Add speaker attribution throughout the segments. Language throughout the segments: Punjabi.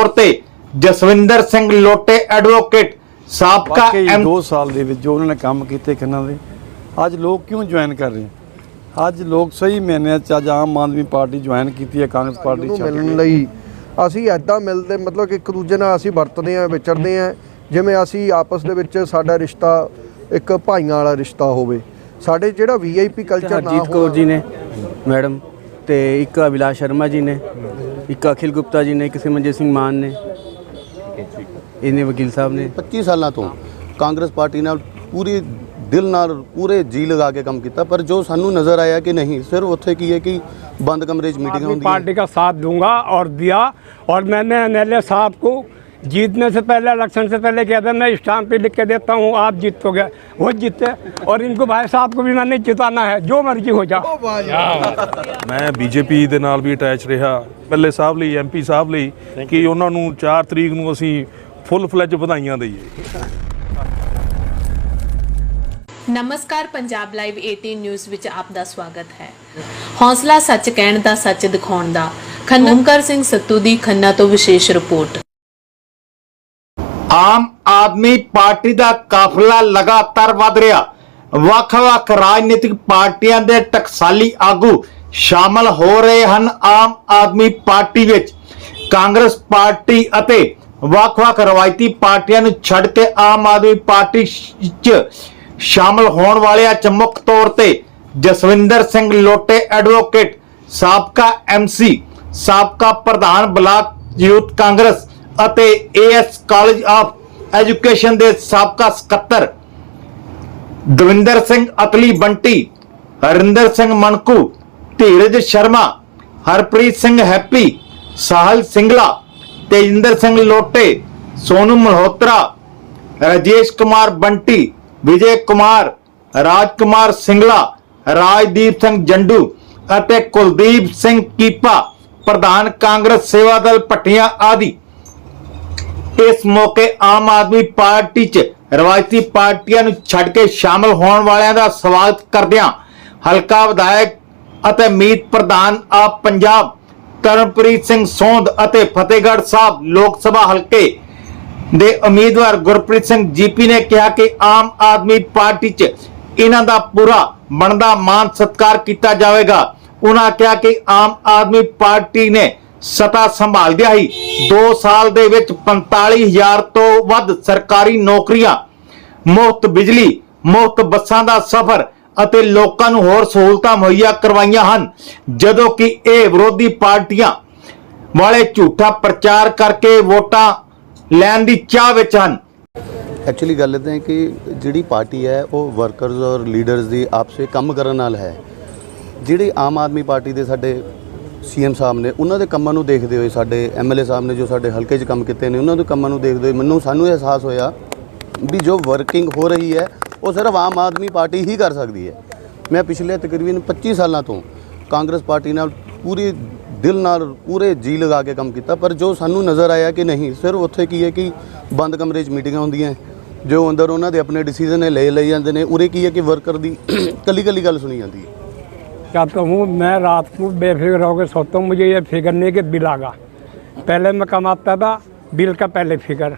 Speaker 1: ਤੌਰ ਤੇ ਜਸਵਿੰਦਰ ਸਿੰਘ ਲੋਟੇ ਐਡਵੋਕੇਟ ਸਾਬਕਾ
Speaker 2: ਵਾਕਈ
Speaker 1: ਐਮ
Speaker 2: 2 ਸਾਲ ਦੇ ਵਿੱਚ ਜੋ ਉਹਨਾਂ ਨੇ ਕੰਮ ਕੀਤੇ ਖੰਨਾ ਦੇ ਅੱਜ ਲੋਕ ਕਿਉਂ ਜੁਆਇਨ ਕਰ ਰਹੇ ਆ? ਅੱਜ ਲੋਕ ਸਹੀ ਮੈਨੇ ਚ ਅੱਜ ਆਮ ਆਦਮੀ ਪਾਰਟੀ ਜੁਆਇਨ ਕੀਤੀ ਹੈ ਕਾਂਗਰਸ ਪਾਰਟੀ
Speaker 3: ਨੂੰ
Speaker 2: ਛੱਡ
Speaker 3: ਮਿਲਣ
Speaker 2: ਕੇ
Speaker 3: ਲਈ ਅਸੀਂ ਐਦਾਂ ਮਿਲਦੇ ਮਤਲਬ ਕਿ ਇੱਕ ਦੂਜੇ ਨਾਲ ਅਸੀਂ ਵਰਤਦੇ ਆਂ ਵਿਚਰਦੇ ਆਂ ਜਿਵੇਂ ਅਸੀਂ ਆਪਸ ਦੇ ਵਿੱਚ ਸਾਡਾ ਰਿਸ਼ਤਾ ਇੱਕ ਭਾਈਆਂ ਵਾਲਾ ਰਿਸ਼ਤਾ ਹੋਵੇ। ਸਾਡੇ ਜਿਹੜਾ ਵੀਆਈਪੀ ਕਲਚਰ ਨਾ
Speaker 4: ਹਰਜੀਤ ਕੌਰ ਜੀ ਨੇ ਮੈਡਮ ਤੇ ਇੱਕ ਅਵਿਲਾਸ਼ ਸ਼ਰਮਾ ਜੀ ਨੇ ਇੱਕ ਅਖਿਲ ਗੁਪਤਾ ਜੀ ਨੇ ਇੱਕ ਸਿਮਰਜੀਤ ਸਿੰਘ ਮਾਨ ਨੇ ਇਹਨੇ ਵਕੀਲ ਸਾਹਿਬ ਨੇ।
Speaker 5: 25 ਸਾਲਾਂ ਤੋਂ ਕਾਂਗਰਸ ਪਾਰਟੀ ਨਾਲ ਪੂਰੀ ਦਿਲ ਨਾਲ ਪੂਰੇ ਜੀ ਲਗਾ ਕੇ ਕੰਮ ਕੀਤਾ ਪਰ ਜੋ ਸਾਨੂੰ ਨਜ਼ਰ ਆਇਆ ਕਿ ਨਹੀਂ ਸਿਰਫ ਉੱਥੇ ਕੀ ਹੈ ਕਿ ਬੰਦ ਕਮਰੇ 'ਚ ਮੀਟਿੰਗ
Speaker 6: ਹੁੰਦੀ
Speaker 5: ਹੈ
Speaker 6: ਪਾਰਟੀ ਦਾ ਸਾਥ ਦੂੰਗਾ ਔਰ ਦਿਆ ਔਰ ਮੈਨੇ ਐਨਐਲਏ ਸਾਹਿਬ ਕੋ जीतने से पहले इलेक्शन से पहले किया था मैं स्टाम्प पे लिख के देता हूँ आप जीतोगे वो जीते और इनको भाई साहब को भी मैंने जिताना है जो मर्जी हो जाओ
Speaker 7: ਮੈਂ ਬੀਜੇਪੀ ਦੇ ਨਾਲ ਵੀ ਅਟੈਚ ਰਿਹਾ ਪਹਿਲੇ ਸਾਹਿਬ ਲਈ ਐਮਪੀ ਸਾਹਿਬ ਲਈ ਕਿ ਉਹਨਾਂ ਨੂੰ 4 ਤਰੀਕ ਨੂੰ ਅਸੀਂ ਫੁੱਲ ਫਲੈਜ ਵਧਾਈਆਂ ਦਈਏ
Speaker 8: ਨਮਸਕਾਰ ਪੰਜਾਬ ਲਾਈਵ 18 ਨਿਊਜ਼ ਵਿੱਚ ਆਪ ਦਾ ਸਵਾਗਤ ਹੈ ਹੌਸਲਾ ਸੱਚ ਕਹਿਣ ਦਾ ਸੱਚ ਦਿਖਾਉਣ ਦਾ ਖੰਨਾ ਓਮਕਾਰ ਸਿੰਘ ਸੱਤੂ ਦੀ ਖੰਨਾ ਤੋਂ ਵਿਸ਼ੇਸ਼ ਰਿਪੋਰਟ
Speaker 1: ਆਮ ਆਦਮੀ ਪਾਰਟੀ ਦਾ ਕਾਫਲਾ ਲਗਾਤਾਰ ਵਧ ਰਿਹਾ। ਵੱਖ-ਵੱਖ ਰਾਜਨੀਤਿਕ ਪਾਰਟੀਆਂ ਦੇ ਟਕਸਾਲੀ ਆਗੂ ਸ਼ਾਮਲ ਹੋ ਰਹੇ ਹਨ ਆਮ ਆਦਮੀ ਪਾਰਟੀ ਵਿੱਚ। ਕਾਂਗਰਸ ਪਾਰਟੀ ਅਤੇ ਵੱਖ-ਵੱਖ ਰਵਾਇਤੀ ਪਾਰਟੀਆਂ ਨੂੰ ਛੱਡ ਕੇ ਆਮ ਆਦਮੀ ਪਾਰਟੀ 'ਚ ਸ਼ਾਮਲ ਹੋਣ ਵਾਲਿਆਂ 'ਚ ਮੁੱਖ ਤੌਰ ਤੇ ਜਸਵਿੰਦਰ ਸਿੰਘ ਲੋਟੇ ਐਡਵੋਕੇਟ, ਸਾਬਕਾ ਐਮਸੀ ਸਾਬਕਾ ਪ੍ਰਧਾਨ ਬਲਾਕ ਯੂਥ ਕਾਂਗਰਸ ਅਤੇ ਏਐਸ ਕਾਲਜ ਆਫ ਐਜੂਕੇਸ਼ਨ ਦੇ ਸਾਬਕਾ ਸਕੱਤਰ ਦਵਿੰਦਰ ਸਿੰਘ ਅਤਲੀ ਬੰਟੀ, ਹਰਿੰਦਰ ਸਿੰਘ ਮਨਕੂ ਧੀਰਜ ਸ਼ਰਮਾ, ਹਰਪ੍ਰੀਤ ਸਿੰਘ ਹੈਪੀ, ਸਾਹਿਲ ਸਿੰਗਲਾ, ਤੇਜਿੰਦਰ ਸਿੰਘ ਲੋਟੇ, ਸੋਨੂ ਮਲਹੋਤਰਾ, ਰਾਜੇਸ਼ ਕੁਮਾਰ ਬੰਟੀ, ਵਿਜੇ ਕੁਮਾਰ ਰਾਜ ਕੁਮਾਰ ਸਿੰਗਲਾ, ਰਾਜਦੀਪ ਸਿੰਘ ਜੰਡੂ ਅਤੇ ਕੁਲਦੀਪ ਸਿੰਘ ਕੀਪਾ, ਪ੍ਰਧਾਨ ਕਾਂਗਰਸ ਸੇਵਾ ਦਲ ਪੱਟੀਆਂ ਆਦਿ। ਇਸ ਮੌਕੇ ਆਮ ਆਦਮੀ ਪਾਰਟੀ 'ਚ ਰਵਾਇਤੀ ਪਾਰਟੀਆਂ ਨੂੰ ਛੱਡ ਕੇ ਸ਼ਾਮਲ ਹੋਣ ਵਾਲਿਆਂ ਦਾ ਸਵਾਗਤ ਕਰਦਿਆਂ ਹਲਕਾ ਵਿਧਾਇਕ ਅਤੇ ਮੀਤ ਪ੍ਰਧਾਨ ਆਪ ਪੰਜਾਬ ਕਰਨਪ੍ਰੀਤ ਸਿੰਘ ਸੋਂਧ ਅਤੇ ਫਤਿਹਗੜ੍ਹ ਸਾਹਿਬ ਲੋਕ ਸਭਾ ਹਲਕੇ ਦੇ ਉਮੀਦਵਾਰ ਗੁਰਪ੍ਰੀਤ ਸਿੰਘ ਜੀਪੀ ਨੇ ਕਿਹਾ ਕਿ ਆਮ ਆਦਮੀ ਪਾਰਟੀ 'ਚ ਇਹਨਾਂ ਦਾ ਪੂਰਾ ਬਣਦਾ ਮਾਨ ਸਤਿਕਾਰ ਕੀਤਾ ਜਾਵੇਗਾ। ਉਹਨਾਂ ਕਿਹਾ ਕਿ ਆਮ ਆਦਮੀ ਪਾਰਟੀ ਨੇ ਸਤਾ ਸੰਭਾਲਦਿਆਂ ਹੀ 2 ਸਾਲ ਦੇ ਵਿੱਚ 45000 ਤੋਂ ਵੱਧ ਸਰਕਾਰੀ ਨੌਕਰੀਆਂ, ਮੁਫਤ ਬਿਜਲੀ, ਮੁਫਤ ਬੱਸਾਂ ਦਾ ਸਫ਼ਰ ਅਤੇ ਲੋਕਾਂ ਨੂੰ ਹੋਰ ਸਹੂਲਤਾਂ ਮੁਹੱਈਆ ਕਰਵਾਈਆਂ ਹਨ। ਜਦੋਂ ਕਿ ਇਹ ਵਿਰੋਧੀ ਪਾਰਟੀਆਂ ਵਾਲੇ ਝੂਠਾ ਪ੍ਰਚਾਰ ਕਰਕੇ ਵੋਟਾਂ ਲੈਣ ਦੀ ਚਾਹ ਵਿੱਚ ਹਨ।
Speaker 5: ਐਕਚੁਅਲੀ ਗੱਲ ਇਦਾਂ ਹੈ ਕਿ ਜਿਹੜੀ ਪਾਰਟੀ ਹੈ, ਉਹ ਵਰਕਰਸ ਔਰ ਲੀਡਰਸ ਦੀ ਆਪਸੇ ਕੰਮ ਕਰਨ ਨਾਲ ਹੈ। ਜਿਹੜੀ ਆਮ ਆਦਮੀ ਪਾਰਟੀ ਦੇ ਸਾਡੇ ਸੀਐਮ ਸਾਹਿਬ ਨੇ, ਉਹਨਾਂ ਦੇ ਕੰਮਾਂ ਨੂੰ ਦੇਖਦੇ ਹੋਏ ਸਾਡੇ ਐਮਐਲਏ ਸਾਹਿਬ ਨੇ ਜੋ ਸਾਡੇ ਹਲਕੇ 'ਚ ਕੰਮ ਕੀਤੇ ਨੇ, ਉਹਨਾਂ ਦੇ ਕੰਮਾਂ ਨੂੰ ਦੇਖਦੇ ਹੋਏ ਮੈਨੂੰ, ਸਾਨੂੰ ਅਹਿਸਾਸ ਹੋਇਆ ਵੀ ਜੋ ਵਰਕਿੰਗ ਹੋ ਰਹੀ ਹੈ, ਉਹ ਸਿਰਫ ਆਮ ਆਦਮੀ ਪਾਰਟੀ ਹੀ ਕਰ ਸਕਦੀ ਹੈ। ਮੈਂ ਪਿਛਲੇ ਤਕਰੀਬਨ 25 ਸਾਲਾਂ ਤੋਂ ਕਾਂਗਰਸ ਪਾਰਟੀ ਨਾਲ ਪੂਰੀ ਦਿਲ ਨਾਲ, ਪੂਰੇ ਜੀ ਲਗਾ ਕੇ ਕੰਮ ਕੀਤਾ, ਪਰ ਜੋ ਸਾਨੂੰ ਨਜ਼ਰ ਆਇਆ ਕਿ ਨਹੀਂ, ਸਿਰਫ ਉੱਥੇ ਕੀ ਹੈ ਕਿ ਬੰਦ ਕਮਰੇ 'ਚ ਮੀਟਿੰਗਾਂ ਹੁੰਦੀਆਂ ਜੋ ਅੰਦਰ ਉਹਨਾਂ ਦੇ ਆਪਣੇ ਡਿਸੀਜਨ ਨੇ ਲੈ ਲਈ ਜਾਂਦੇ ਨੇ, ਉਰੇ ਕੀ ਹੈ ਕਿ ਵਰਕਰ ਦੀ ਕੱਲੀ ਕੱਲੀ ਗੱਲ ਸੁਣੀ ਜਾਂਦੀ ਹੈ।
Speaker 6: क्या कहूँ मैं रात को बेफिक्र होकर सोता हूँ मुझे ये फ़िक्र नहीं कि बिल आगा। पहले मैं कमाता था बिल का पहले फ़िक्र।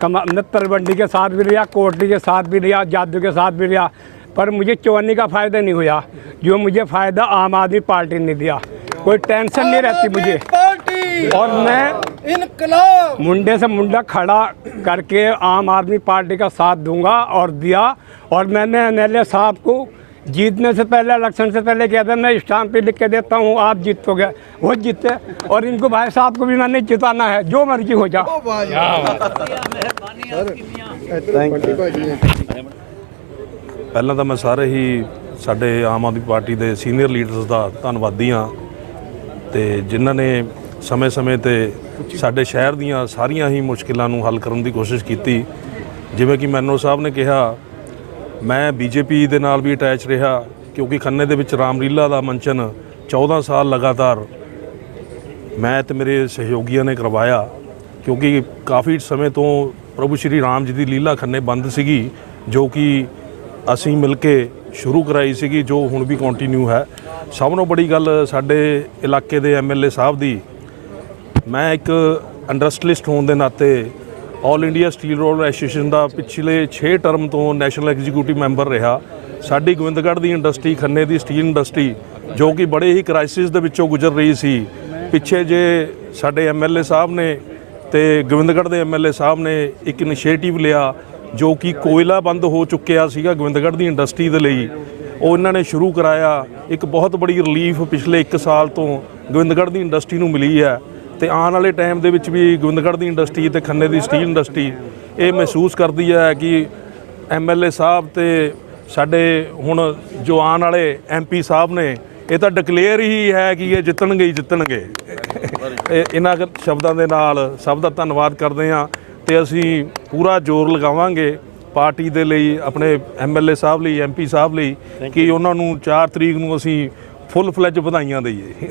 Speaker 6: कमा मैं तलवंडी के साथ भी लिया कोटली के साथ भी लिया जादू के साथ भी लिया पर मुझे चौनी का फ़ायदा नहीं हुआ जो मुझे फ़ायदा आम आदमी पार्टी ने दिया। कोई टेंशन नहीं रहती मुझे। और मैं मुंडे से मुंडा खड़ा करके आम आदमी पार्टी का साथ दूँगा और दिया और मैंने एमएलए साहब को जीतने से पहले इलेक्शन से पहले किया था मैं स्टाम्प पे लिख के देता हूँ आप जीतोगे वो जीते और इनको भाई साहब को भी मैंने जिताना है जो मर्जी हो जाओ
Speaker 7: ਪਹਿਲਾਂ ਤਾਂ ਮੈਂ ਸਾਰੇ ਹੀ ਸਾਡੇ ਆਮ ਆਦਮੀ ਪਾਰਟੀ ਦੇ ਸੀਨੀਅਰ ਲੀਡਰਸ ਦਾ ਧੰਨਵਾਦੀ ਹਾਂ ਤੇ ਜਿਨ੍ਹਾਂ ਨੇ ਸਮੇਂ-ਸਮੇਂ ਤੇ ਸਾਡੇ ਸ਼ਹਿਰ ਦੀਆਂ ਸਾਰੀਆਂ ਹੀ ਮੁਸ਼ਕਿਲਾਂ ਨੂੰ ਹੱਲ ਕਰਨ ਦੀ ਕੋਸ਼ਿਸ਼ ਕੀਤੀ ਜਿਵੇਂ ਕਿ ਮੈਨੋ ਸਾਹਿਬ ਨੇ ਕਿਹਾ ਮੈਂ ਬੀਜੇਪੀ ਦੇ ਨਾਲ ਵੀ ਅਟੈਚ ਰਿਹਾ, ਕਿਉਂਕਿ ਖੰਨੇ ਦੇ ਵਿੱਚ ਰਾਮਲੀਲਾ ਦਾ ਮੰਚਨ 14 ਸਾਲ ਲਗਾਤਾਰ ਮੈਂ ਤੇ ਮੇਰੇ ਸਹਿਯੋਗੀਆਂ ਨੇ ਕਰਵਾਇਆ, ਕਿਉਂਕਿ ਕਾਫੀ ਸਮੇਂ ਤੋਂ ਪ੍ਰਭੂ ਸ਼੍ਰੀ ਰਾਮ ਜੀ ਦੀ ਲੀਲਾ ਖੰਨੇ ਬੰਦ ਸੀਗੀ, ਜੋ ਕਿ ਅਸੀਂ ਮਿਲ ਕੇ ਸ਼ੁਰੂ ਕਰਾਈ ਸੀਗੀ, ਜੋ ਹੁਣ ਵੀ ਕੰਟੀਨਿਊ ਹੈ। ਸਭ ਤੋਂ ਬੜੀ ਗੱਲ ਸਾਡੇ ਇਲਾਕੇ ਦੇ ਐਮਐਲਏ ਸਾਹਿਬ ਦੀ, ਮੈਂ ਇੱਕ ਇੰਡਸਟਰੀਲਿਸਟ ਹੋਣ ਦੇ ਨਾਤੇ all India steel roller association ਦਾ ਪਿਛਲੇ 6 ਟਰਮ ਤੋਂ ਨੈਸ਼ਨਲ ਐਗਜ਼ੀਕਿਊਟਿਵ ਮੈਂਬਰ ਰਿਹਾ। ਸਾਡੀ ਗੋਬਿੰਦਗੜ੍ਹ ਦੀ ਇੰਡਸਟਰੀ ਖੰਨੇ ਦੀ ਸਟੀਲ ਇੰਡਸਟਰੀ ਜੋ ਕਿ ਬੜੇ ਹੀ ਕ੍ਰਾਈਸਿਸ ਦੇ ਵਿੱਚੋਂ ਗੁਜ਼ਰ ਰਹੀ ਸੀ। ਪਿੱਛੇ ਜੇ ਸਾਡੇ ਐਮਐਲਏ ਸਾਹਿਬ ਨੇ ਤੇ ਗੋਬਿੰਦਗੜ੍ਹ ਦੇ ਐਮਐਲਏ ਸਾਹਿਬ ਨੇ ਇੱਕ ਇਨੀਸ਼ੀਏਟਿਵ ਲਿਆ, ਜੋ ਕਿ ਕੋਇਲਾ ਬੰਦ ਹੋ ਚੁੱਕਿਆ ਸੀਗਾ ਗੋਬਿੰਦਗੜ੍ਹ ਦੀ ਇੰਡਸਟਰੀ ਦੇ ਲਈ। ਉਹ ਇਹਨਾਂ ਨੇ ਸ਼ੁਰੂ ਕਰਾਇਆ। ਇੱਕ ਬਹੁਤ ਬੜੀ ਰਿਲੀਫ ਪਿਛਲੇ 1 ਸਾਲ ਤੋਂ ਗੋਬਿੰਦਗੜ੍ਹ ਦੀ ਇੰਡਸਟਰੀ ਨੂੰ ਮਿਲੀ ਹੈ। ਤੇ ਆਉਣ ਵਾਲੇ ਟਾਈਮ ਦੇ ਵਿੱਚ ਵੀ ਗੋਬਿੰਦਗੜ੍ਹ ਦੀ ਇੰਡਸਟਰੀ ਤੇ ਖੰਨੇ ਦੀ ਸਟੀਲ ਇੰਡਸਟਰੀ ਇਹ ਮਹਿਸੂਸ ਕਰਦੀ ਹੈ ਕਿ ਐਮਐਲਏ ਸਾਹਿਬ ਤੇ ਸਾਡੇ ਹੁਣ ਜੋ ਆਉਣ ਵਾਲੇ ਐਮਪੀ ਸਾਹਿਬ ਨੇ ਇਹ ਤਾਂ ਡਿਕਲੇਅਰ ਹੀ ਹੈ ਕਿ ਇਹ ਜਿੱਤਣਗੇ ਹੀ ਜਿੱਤਣਗੇ। ਇਹ ਇਹਨਾਂ ਸ਼ਬਦਾਂ ਦੇ ਨਾਲ ਸਭ ਦਾ ਧੰਨਵਾਦ ਕਰਦੇ ਹਾਂ ਤੇ ਅਸੀਂ ਪੂਰਾ ਜ਼ੋਰ ਲਗਾਵਾਂਗੇ ਪਾਰਟੀ ਦੇ ਲਈ ਆਪਣੇ ਐਮਐਲਏ ਸਾਹਿਬ ਲਈ ਐਮਪੀ ਸਾਹਿਬ ਲਈ ਕਿ ਉਹਨਾਂ ਨੂੰ 4 ਤਰੀਕ ਨੂੰ ਅਸੀਂ ਫੁੱਲ ਫਲੈਜ ਵਧਾਈਆਂ ਦਈਏ।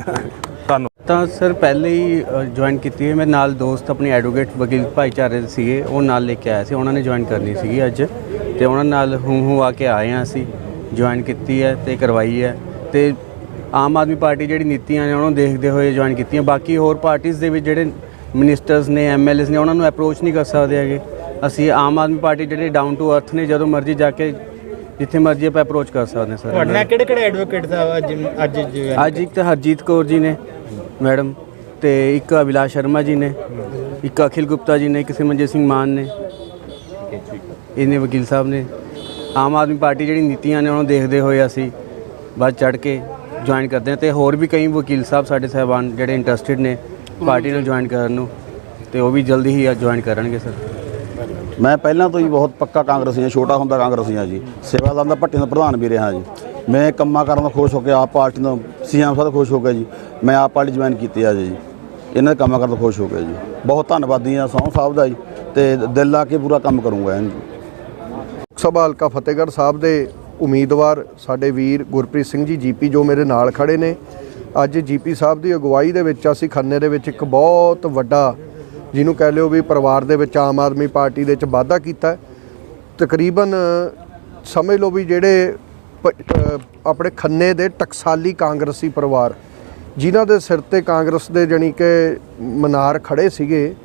Speaker 4: ਤਾਂ ਸਰ ਪਹਿਲੇ ਹੀ ਜੁਆਇਨ ਕੀਤੀ ਹੈ ਮੇਰੇ ਨਾਲ ਦੋਸਤ ਆਪਣੀ ਐਡਵੋਕੇਟ ਵਕੀਲ ਭਾਈਚਾਰੇ ਦੇ ਸੀਗੇ। ਉਹ ਨਾਲ ਲੈ ਕੇ ਆਏ ਸੀ। ਉਹਨਾਂ ਨੇ ਜੁਆਇਨ ਕਰਨੀ ਸੀਗੀ ਅੱਜ। ਤੇ ਉਹਨਾਂ ਨਾਲ ਹੂੰ ਹੂੰ ਆ ਕੇ ਆਏ ਹਾਂ ਅਸੀਂ। ਜੁਆਇਨ ਕੀਤੀ ਹੈ ਤੇ ਕਰਵਾਈ ਹੈ। ਤੇ ਆਮ ਆਦਮੀ ਪਾਰਟੀ ਜਿਹੜੀ ਨੀਤੀਆਂ ਨੇ ਉਹਨਾਂ ਨੂੰ ਦੇਖਦੇ ਹੋਏ ਜੁਆਇਨ ਕੀਤੀਆਂ। ਬਾਕੀ ਹੋਰ ਪਾਰਟੀਆਂ ਦੇ ਵਿੱਚ ਜਿਹੜੇ ਮਿਨਿਸਟਰਸ ਨੇ ਐਮਐਲਏਸ ਨੇ ਉਹਨਾਂ ਨੂੰ ਅਪਰੋਚ ਨਹੀਂ ਕਰ ਸਕਦੇ ਹੈਗੇ। ਅਸੀਂ ਆਮ ਆਦਮੀ ਪਾਰਟੀ ਜਿਹੜੇ ਡਾਊਨ ਟੂ ਅਰਥ ਨੇ ਜਦੋਂ ਮਰਜ਼ੀ ਜਾ ਕੇ ਜਿੱਥੇ ਮਰਜ਼ੀ ਆਪਾਂ ਅਪਰੋਚ ਕਰ ਸਕਦੇ ਹਾਂ ਸਰ।
Speaker 9: ਤੁਹਾਡੇ ਨਾਲ ਕਿਹੜੇ ਕਿਹੜੇ ਐਡਵੋਕੇਟ ਸਾਹਿਬ ਅੱਜ ਅੱਜ
Speaker 4: ਅੱਜ ਇੱਕ ਤਾਂ ਹਰਜੀਤ ਕੌਰ ਜੀ ਨੇ। ਮੈਡਮ, ਤੇ ਇੱਕ ਅਭਿਲਾਸ਼ ਸ਼ਰਮਾ ਜੀ ਨੇ, ਇੱਕ ਅਖਿਲ ਗੁਪਤਾ ਜੀ ਨੇ, ਇੱਕ ਸਿਮਰਜੀਤ ਸਿੰਘ ਮਾਨ ਨੇ, ਇਹਨੇ ਵਕੀਲ ਸਾਹਿਬ ਨੇ। ਆਮ ਆਦਮੀ ਪਾਰਟੀ ਜਿਹੜੀ ਨੀਤੀਆਂ ਨੇ, ਉਹਨੂੰ ਦੇਖਦੇ ਹੋਏ ਅਸੀਂ ਵੱਧ ਚੜ ਕੇ ਜੁਆਇਨ ਕਰਦੇ ਹਾਂ। ਤੇ ਹੋਰ ਵੀ ਕਈ ਵਕੀਲ ਸਾਹਿਬ ਸਾਡੇ ਸਹਿਬਾਨ ਜਿਹੜੇ ਇੰਟਰਸਟਿਡ ਨੇ ਪਾਰਟੀ ਨਾਲ ਜੁਆਇਨ ਕਰਨ ਨੂੰ, ਤੇ ਉਹ ਵੀ ਜਲਦੀ ਹੀ ਜੁਆਇਨ ਕਰਨਗੇ ਸਰ।
Speaker 5: ਮੈਂ ਪਹਿਲਾਂ ਤੋਂ ਹੀ ਬਹੁਤ ਪੱਕਾ ਕਾਂਗਰਸੀ ਹਾਂ, ਛੋਟਾ ਹੁੰਦਾ ਕਾਂਗਰਸੀ ਹਾਂ ਜੀ। ਸੇਵਾਦਾਰ ਦਾ ਭੱਟੀ ਦਾ ਪ੍ਰਧਾਨ ਵੀ ਰਿਹਾ ਜੀ। ਮੈਂ ਕੰਮਾਂ ਕਰਨ ਤੋਂ ਖੁਸ਼ ਹੋ ਕੇ ਆਪ ਪਾਰਟੀ ਤੋਂ ਸੀਐਮ ਸਾਹਿਬ ਖੁਸ਼ ਹੋ ਗਿਆ ਜੀ। ਮੈਂ ਆਪ ਪਾਰਟੀ ਜੁਆਇਨ ਕੀਤੀ ਆ ਜੀ। ਇਹਨਾਂ ਦੇ ਕੰਮਾਂ ਕਰਨ ਤੋਂ ਖੁਸ਼ ਹੋ ਗਿਆ ਜੀ। ਬਹੁਤ ਧੰਨਵਾਦੀ ਹਾਂ ਸੌਂ ਸਾਹਿਬ ਦਾ ਜੀ ਤੇ ਦਿਲ ਲਾ ਕੇ ਪੂਰਾ ਕੰਮ ਕਰੂੰਗਾ ਇਹਨਾਂ ਜੀ
Speaker 3: ਸਭਾ ਹਲਕਾ ਫਤਿਹਗੜ੍ਹ ਸਾਹਿਬ ਦੇ ਉਮੀਦਵਾਰ ਸਾਡੇ ਵੀਰ ਗੁਰਪ੍ਰੀਤ ਸਿੰਘ ਜੀ, ਜੀਪੀ ਜੋ ਮੇਰੇ ਨਾਲ ਖੜੇ ਨੇ। ਅੱਜ ਜੀਪੀ ਸਾਹਿਬ ਦੀ ਅਗਵਾਈ ਦੇ ਵਿੱਚ ਅਸੀਂ ਖੰਨੇ ਦੇ ਵਿੱਚ ਇੱਕ ਬਹੁਤ ਵੱਡਾ ਜਿਹਨੂੰ ਕਹਿ ਲਿਓ ਵੀ ਪਰਿਵਾਰ ਦੇ ਵਿੱਚ ਆਮ ਆਦਮੀ ਪਾਰਟੀ ਦੇ ਵਿੱਚ ਵਾਧਾ ਕੀਤਾ। ਤਕਰੀਬਨ ਸਮਝ ਲਓ ਵੀ ਜਿਹੜੇ ਆਪਣੇ ਖੰਨੇ ਦੇ ਟਕਸਾਲੀ ਕਾਂਗਰਸੀ ਪਰਿਵਾਰ, ਜਿਨ੍ਹਾਂ ਦੇ ਸਿਰ ਤੇ ਕਾਂਗਰਸ ਦੇ ਜਾਣੀ ਕਿ ਮਨਾਰ ਖੜੇ ਸੀਗੇ,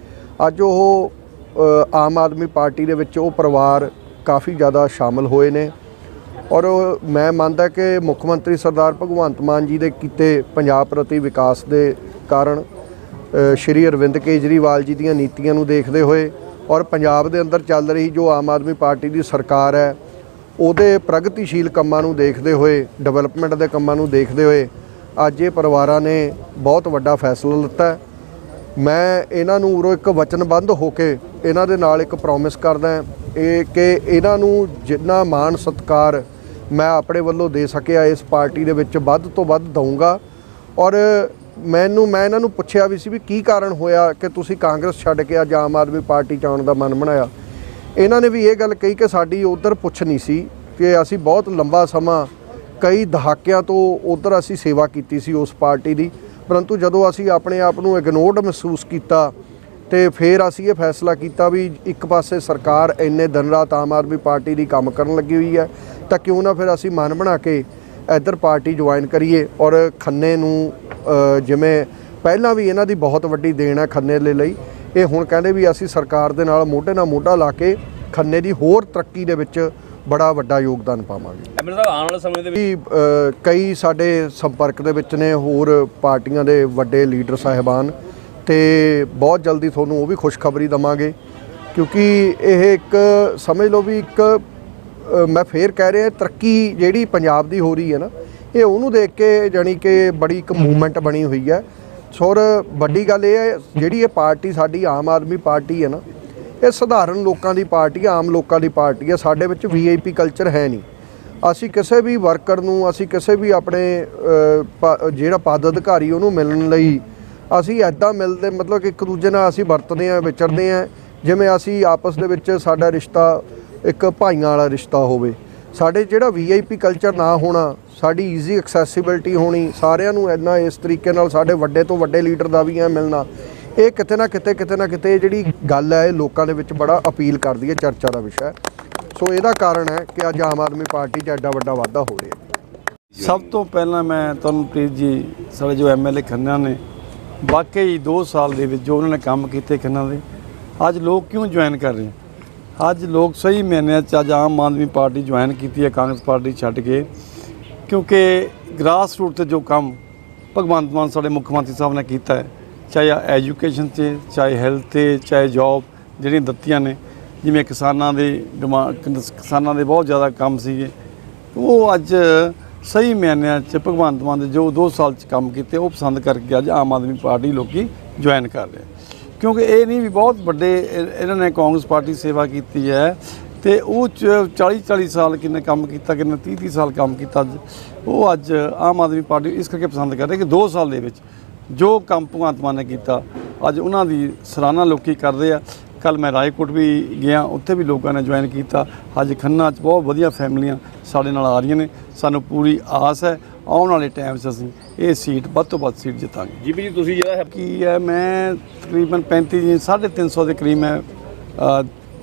Speaker 3: ਅੱਜ ਉਹ ਆਮ ਆਦਮੀ ਪਾਰਟੀ ਦੇ ਵਿੱਚ ਉਹ ਪਰਿਵਾਰ ਕਾਫੀ ਜ਼ਿਆਦਾ ਸ਼ਾਮਲ ਹੋਏ ਨੇ। ਔਰ ਮੈਂ ਮੰਨਦਾ ਕਿ ਮੁੱਖ ਮੰਤਰੀ ਸਰਦਾਰ ਭਗਵੰਤ ਮਾਨ ਜੀ ਦੇ ਕੀਤੇ ਪੰਜਾਬ ਪ੍ਰਤੀ ਵਿਕਾਸ ਦੇ ਕਾਰਨ ਸ਼੍ਰੀ ਅਰਵਿੰਦ ਕੇਜਰੀਵਾਲ ਜੀ ਦੀਆਂ ਨੀਤੀਆਂ ਨੂੰ ਦੇਖਦੇ ਹੋਏ, ਔਰ ਪੰਜਾਬ ਦੇ ਅੰਦਰ ਚੱਲ ਰਹੀ ਜੋ ਆਮ ਆਦਮੀ ਪਾਰਟੀ ਦੀ ਸਰਕਾਰ ਹੈ ਉਹਦੇ ਪ੍ਰਗਤੀਸ਼ੀਲ ਕੰਮਾਂ ਨੂੰ ਦੇਖਦੇ ਹੋਏ ਡਿਵੈਲਪਮੈਂਟ ਦੇ ਕੰਮਾਂ ਨੂੰ ਦੇਖਦੇ ਹੋਏ ਅੱਜ ਇਹ ਪਰਿਵਾਰਾਂ ਨੇ ਬਹੁਤ ਵੱਡਾ ਫੈਸਲਾ ਲਿੱਤਾ ਮੈਂ ਇਹਨਾਂ ਨੂੰ ਉਰੋਂ ਇੱਕ ਵਚਨਬੱਧ ਹੋ ਕੇ ਇਹਨਾਂ ਦੇ ਨਾਲ ਇੱਕ ਪ੍ਰੋਮਿਸ ਕਰਦਾ ਇਹ ਕਿ ਇਹਨਾਂ ਨੂੰ ਜਿੰਨਾ ਮਾਣ ਸਤਿਕਾਰ ਮੈਂ ਆਪਣੇ ਵੱਲੋਂ ਦੇ ਸਕਿਆ, ਇਸ ਪਾਰਟੀ ਦੇ ਵਿੱਚ ਵੱਧ ਤੋਂ ਵੱਧ ਦਊਂਗਾ। ਔਰ ਮੈਨੂੰ, ਮੈਂ ਇਹਨਾਂ ਨੂੰ ਪੁੱਛਿਆ ਵੀ ਸੀ ਵੀ ਕੀ ਕਾਰਨ ਹੋਇਆ ਕਿ ਤੁਸੀਂ ਕਾਂਗਰਸ ਛੱਡ ਕੇ ਅੱਜ ਆਮ ਆਦਮੀ ਪਾਰਟੀ ਚ ਆਉਣ ਦਾ ਮਨ ਬਣਾਇਆ? ਇਹਨਾਂ ਨੇ ਵੀ ਇਹ ਗੱਲ ਕਹੀ ਕਿ ਸਾਡੀ ਉਧਰ ਪੁੱਛ ਨਹੀਂ ਸੀ ਕਿ ਅਸੀਂ ਬਹੁਤ ਲੰਬਾ ਸਮਾਂ ਕਈ ਦਹਾਕਿਆਂ ਤੋਂ ਉਧਰ ਅਸੀਂ ਸੇਵਾ ਕੀਤੀ ਸੀ ਉਸ ਪਾਰਟੀ ਦੀ, ਪਰੰਤੂ ਜਦੋਂ ਅਸੀਂ ਆਪਣੇ ਆਪ ਨੂੰ ਇਗਨੋਰਡ ਮਹਿਸੂਸ ਕੀਤਾ ਤੇ ਫਿਰ ਅਸੀਂ ਇਹ ਫੈਸਲਾ ਕੀਤਾ ਵੀ ਇੱਕ ਪਾਸੇ ਸਰਕਾਰ ਇੰਨੇ ਦਿਨ ਰਾਤ ਆਮ ਆਦਮੀ ਪਾਰਟੀ ਦੀ ਕੰਮ ਕਰਨ ਲੱਗੀ ਹੋਈ ਹੈ, ਤਾਂ ਕਿਉਂ ਨਾ ਫਿਰ ਅਸੀਂ ਮਨ ਬਣਾ ਕੇ ਇੱਧਰ ਪਾਰਟੀ ਜੁਆਇਨ ਕਰੀਏ ਔਰ ਖੰਨੇ ਨੂੰ ਜਿਵੇਂ ਪਹਿਲਾਂ ਵੀ ਇਹਨਾਂ ਦੀ ਬਹੁਤ ਵੱਡੀ ਦੇਣ ਹੈ ਖੰਨੇ ਦੇ ਲਈ, ਇਹ ਹੁਣ ਕਹਿੰਦੇ ਵੀ ਅਸੀਂ ਸਰਕਾਰ ਦੇ ਨਾਲ ਮੋਢੇ ਨਾਲ ਮੋਢਾ ਲਾ ਕੇ ਖੰਨੇ ਦੀ ਹੋਰ ਤਰੱਕੀ ਦੇ ਵਿੱਚ ਬੜਾ ਵੱਡਾ ਯੋਗਦਾਨ ਪਾਵਾਂਗੇ।
Speaker 10: ਐਮਐਲ ਸਾਹਿਬ ਆਉਣ ਵਾਲੇ ਸਮੇਂ ਦੇ ਵਿੱਚ
Speaker 3: ਕਈ ਸਾਡੇ ਸੰਪਰਕ ਦੇ ਵਿੱਚ ਨੇ ਹੋਰ ਪਾਰਟੀਆਂ ਦੇ ਵੱਡੇ ਲੀਡਰ ਸਾਹਿਬਾਨ ਤੇ ਬਹੁਤ ਜਲਦੀ ਤੁਹਾਨੂੰ ਉਹ ਵੀ ਖੁਸ਼ਖਬਰੀ ਦਵਾਂਗੇ ਕਿਉਂਕਿ ਇਹ ਇੱਕ ਸਮਝ ਲਓ ਵੀ ਇੱਕ ਮੈਂ ਫੇਰ ਕਹਿ ਰਿਹਾ ਤਰੱਕੀ ਜਿਹੜੀ ਪੰਜਾਬ ਦੀ ਹੋ ਰਹੀ ਹੈ ਨਾ ਇਹ ਉਹਨੂੰ ਦੇਖ ਕੇ ਜਾਣੀ ਕਿ ਬੜੀ ਇੱਕ ਮੂਵਮੈਂਟ ਬਣੀ ਹੋਈ ਹੈ। ਸੋਰ ਵੱਡੀ ਗੱਲ ਇਹ ਹੈ ਜਿਹੜੀ ਇਹ ਪਾਰਟੀ ਸਾਡੀ ਆਮ ਆਦਮੀ ਪਾਰਟੀ ਹੈ ਨਾ ਇਹ ਸਧਾਰਨ ਲੋਕਾਂ ਦੀ ਪਾਰਟੀ ਆਮ ਲੋਕਾਂ ਦੀ ਪਾਰਟੀ ਹੈ ਸਾਡੇ ਵਿੱਚ ਵੀਆਈਪੀ ਕਲਚਰ ਹੈ ਨਹੀਂ। ਅਸੀਂ ਕਿਸੇ ਵੀ ਵਰਕਰ ਨੂੰ, ਅਸੀਂ ਕਿਸੇ ਵੀ ਆਪਣੇ ਪ- ਜਿਹੜਾ ਪਦ ਅਧਿਕਾਰੀ ਉਹਨੂੰ ਮਿਲਣ ਲਈ, ਅਸੀਂ ਐਦਾਂ ਮਿਲਦੇ, ਮਤਲਬ ਕਿ ਇੱਕ ਦੂਜੇ ਨਾਲ ਅਸੀਂ ਵਰਤਦੇ ਹਾਂ ਵਿਚਰਦੇ ਹਾਂ ਜਿਵੇਂ ਅਸੀਂ ਆਪਸ ਦੇ ਵਿੱਚ ਸਾਡਾ ਰਿਸ਼ਤਾ, ਇੱਕ ਭਾਈਆਂ ਵਾਲਾ ਰਿਸ਼ਤਾ ਹੋਵੇ। ਸਾਡੇ ਜਿਹੜਾ ਵੀਆਈਪੀ ਕਲਚਰ ਨਾ ਹੋਣਾ, ਸਾਡੀ ਈਜ਼ੀ ਐਕਸੈਸਿਬਿਲਟੀ ਹੋਣੀ, ਸਾਰਿਆਂ ਨੂੰ ਇੰਨਾ ਇਸ ਤਰੀਕੇ ਨਾਲ ਸਾਡੇ ਵੱਡੇ ਤੋਂ ਵੱਡੇ ਲੀਡਰ ਦਾ ਵੀ ਐ ਮਿਲਣਾ ਇਹ ਕਿਤੇ ਨਾ ਕਿਤੇ ਕਿਤੇ ਨਾ ਕਿਤੇ ਜਿਹੜੀ ਗੱਲ ਹੈ, ਇਹ ਲੋਕਾਂ ਦੇ ਵਿੱਚ ਬੜਾ ਅਪੀਲ ਕਰਦੀ ਹੈ ਚਰਚਾ ਦਾ ਵਿਸ਼ਾ ਹੈ। ਸੋ ਇਹਦਾ ਕਾਰਨ ਹੈ ਕਿ ਅੱਜ ਆਮ ਆਦਮੀ ਪਾਰਟੀ 'ਚ ਐਡਾ ਵੱਡਾ ਵਾਧਾ ਹੋ ਰਿਹਾ
Speaker 2: ਸਭ ਤੋਂ ਪਹਿਲਾਂ ਮੈਂ ਤੁਹਾਨੂੰ ਪ੍ਰੀਤ ਜੀ, ਸਾਡੇ ਜੋ ਐਮਐਲਏ ਖੰਨਾ ਨੇ, ਵਾਕਈ 2 ਸਾਲ ਦੇ ਵਿੱਚ ਜੋ ਉਹਨਾਂ ਨੇ ਕੰਮ ਕੀਤੇ ਖੰਨਾ ਦੇ, ਅੱਜ ਲੋਕ ਕਿਉਂ ਜੁਆਇਨ ਕਰ ਰਹੇ ਅੱਜ ਲੋਕ ਸਹੀ ਮਾਇਨਿਆਂ 'ਚ ਅੱਜ ਆਮ ਆਦਮੀ ਪਾਰਟੀ ਜੁਆਇਨ ਕੀਤੀ ਹੈ, ਕਾਂਗਰਸ ਪਾਰਟੀ ਛੱਡ ਕੇ। ਕਿਉਂਕਿ ਗ੍ਰਾਸ ਰੂਟ ਤੇ ਜੋ ਕੰਮ ਭਗਵੰਤ ਮਾਨ ਸਾਡੇ ਮੁੱਖ ਮੰਤਰੀ ਸਾਹਿਬ ਨੇ ਕੀਤਾ ਹੈ ਚਾਹੇ ਐਜੂਕੇਸ਼ਨ 'ਤੇ, ਚਾਹੇ ਹੈਲਥ ਤੇ, ਚਾਹੇ ਜੌਬ ਜਿਹੜੀਆਂ ਦਿੱਤੀਆਂ ਨੇ, ਜਿਵੇਂ ਕਿਸਾਨਾਂ ਦੇ ਡਿਮਾਂਡ ਕਿਸਾਨਾਂ ਦੇ ਬਹੁਤ ਜ਼ਿਆਦਾ ਕੰਮ ਸੀਗੇ। ਉਹ ਅੱਜ ਸਹੀ ਮਾਇਨਿਆਂ 'ਚ ਭਗਵੰਤ ਮਾਨ ਦੇ ਜੋ 2 ਸਾਲ 'ਚ ਕੰਮ ਕੀਤੇ, ਉਹ ਪਸੰਦ ਕਰਕੇ ਅੱਜ ਆਮ ਆਦਮੀ ਪਾਰਟੀ ਲੋਕੀ ਜੁਆਇਨ ਕਰ ਰਹੇ ਕਿਉਂਕਿ ਇਹ ਨਹੀਂ ਵੀ ਬਹੁਤ ਵੱਡੇ ਇਹਨਾਂ ਨੇ ਕਾਂਗਰਸ ਪਾਰਟੀ ਸੇਵਾ ਕੀਤੀ ਹੈ ਤੇ ਉਹ 40 40 ਸਾਲ ਕਿੰਨੇ ਕੰਮ ਕੀਤਾ, ਕਿੰਨੇ 30 30 ਸਾਲ ਕੰਮ ਕੀਤਾ ਅੱਜ। ਉਹ ਅੱਜ ਆਮ ਆਦਮੀ ਪਾਰਟੀ ਇਸ ਕਰਕੇ ਪਸੰਦ ਕਰ ਰਹੇ ਕਿ 2 ਸਾਲ ਦੇ ਵਿੱਚ ਜੋ ਕੰਮ ਭਗਵੰਤ ਮਾਨ ਨੇ ਕੀਤਾ ਅੱਜ ਉਹਨਾਂ ਦੀ ਸਰਾਹਨਾ ਲੋਕੀ ਕਰਦੇ ਆ। ਕੱਲ ਮੈਂ ਰਾਏਕੋਟ ਵੀ ਗਿਆ ਉੱਥੇ ਵੀ ਲੋਕਾਂ ਨੇ ਜੁਆਇਨ ਕੀਤਾ। ਅੱਜ ਖੰਨਾ 'ਚ ਬਹੁਤ ਵਧੀਆ ਫੈਮਲੀਆਂ ਸਾਡੇ ਨਾਲ ਆ ਰਹੀਆਂ ਨੇ। ਸਾਨੂੰ ਪੂਰੀ ਆਸ ਹੈ ਆਉਣ ਵਾਲੇ ਟਾਈਮ 'ਚ ਅਸੀਂ ਇਹ ਸੀਟ ਵੱਧ ਤੋਂ ਵੱਧ ਸੀਟ ਜਿੱਤਾਂਗੇ।
Speaker 10: ਜੀ ਵੀ ਜੀ ਤੁਸੀਂ ਜਿਹੜਾ
Speaker 2: ਕੀ ਹੈ ਮੈਂ ਤਕਰੀਬਨ 35 ਜੀ 350 ਦੇ ਕਰੀਬ ਮੈਂ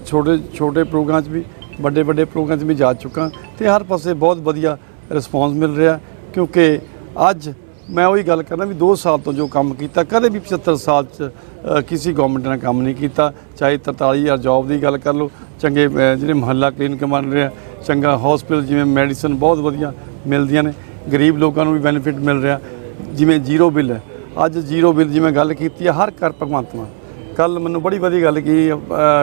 Speaker 2: ਛੋਟੇ ਛੋਟੇ ਪ੍ਰੋਗਰਾਮ 'ਚ ਵੀ ਵੱਡੇ ਵੱਡੇ ਪ੍ਰੋਗਰਾਮ 'ਚ ਵੀ ਜਾ ਚੁੱਕਾ। ਤੇ ਹਰ ਪਾਸੇ ਬਹੁਤ ਵਧੀਆ ਰਿਸਪੌਂਸ ਮਿਲ ਰਿਹਾ ਕਿਉਂਕਿ ਅੱਜ ਮੈਂ ਉਹੀ ਗੱਲ ਕਰਦਾ ਵੀ 2 ਸਾਲ ਤੋਂ ਜੋ ਕੰਮ ਕੀਤਾ, ਕਦੇ ਵੀ 75 ਸਾਲ 'ਚ ਕਿਸੇ ਗਵਰਨਮੈਂਟ ਨੇ ਕੰਮ ਨਹੀਂ ਕੀਤਾ, ਚਾਹੇ 43000 ਜੌਬ ਦੀ ਗੱਲ ਕਰ ਲਓ, ਚੰਗੇ ਜਿਹੜੇ ਮੁਹੱਲਾ ਕਲੀਨਿਕ ਬਣ ਰਿਹਾ ਚੰਗਾ ਹਸਪੀਟਲ ਜਿਵੇਂ ਮੈਡੀਸਨ ਬਹੁਤ ਵਧੀਆ ਮਿਲਦੀਆਂ ਨੇ, ਗਰੀਬ ਲੋਕਾਂ ਨੂੰ ਵੀ ਬੈਨੀਫਿਟ ਮਿਲ ਰਿਹਾ, ਜਿਵੇਂ ਜ਼ੀਰੋ ਬਿੱਲ ਹੈ। ਅੱਜ ਜ਼ੀਰੋ ਬਿੱਲ ਜਿਵੇਂ ਗੱਲ ਕੀਤੀ ਹੈ ਹਰ ਘਰ ਭਗਵੰਤ ਮਾਨ ਕੱਲ ਮੈਨੂੰ ਬੜੀ ਵਧੀਆ ਗੱਲ ਕੀ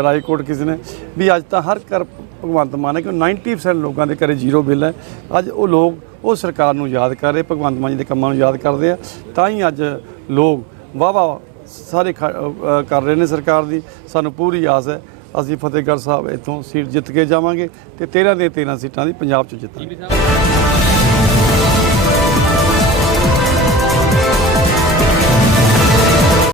Speaker 2: ਰਾਏਕੋਟ ਕਿਸੇ ਨੇ, ਵੀ ਅੱਜ ਤਾਂ ਹਰ ਘਰ ਭਗਵੰਤ ਮਾਨ ਹੈ ਕਿ 90% ਲੋਕਾਂ ਦੇ ਘਰੇ ਜ਼ੀਰੋ ਬਿੱਲ ਹੈ। ਅੱਜ ਉਹ ਲੋਕ ਉਹ ਸਰਕਾਰ ਨੂੰ ਯਾਦ ਕਰ ਰਹੇ, ਭਗਵੰਤ ਮਾਨ ਜੀ ਦੇ ਕੰਮਾਂ ਨੂੰ ਯਾਦ ਕਰਦੇ ਆ। ਤਾਂ ਹੀ ਅੱਜ ਲੋਕ ਵਾਵਾ ਸਾਰੇ ਖ- ਕਰ ਰਹੇ ਨੇ ਸਰਕਾਰ ਦੀ। ਸਾਨੂੰ ਪੂਰੀ ਆਸ ਹੈ, ਅਸੀਂ ਫਤਿਹਗੜ੍ਹ ਸਾਹਿਬ ਇੱਥੋਂ ਸੀਟ ਜਿੱਤ ਕੇ ਜਾਵਾਂਗੇ ਤੇ 13 ਦੇ 13 ਸੀਟਾਂ ਦੀ ਪੰਜਾਬ 'ਚ ਜਿੱਤਾਂਗੇ।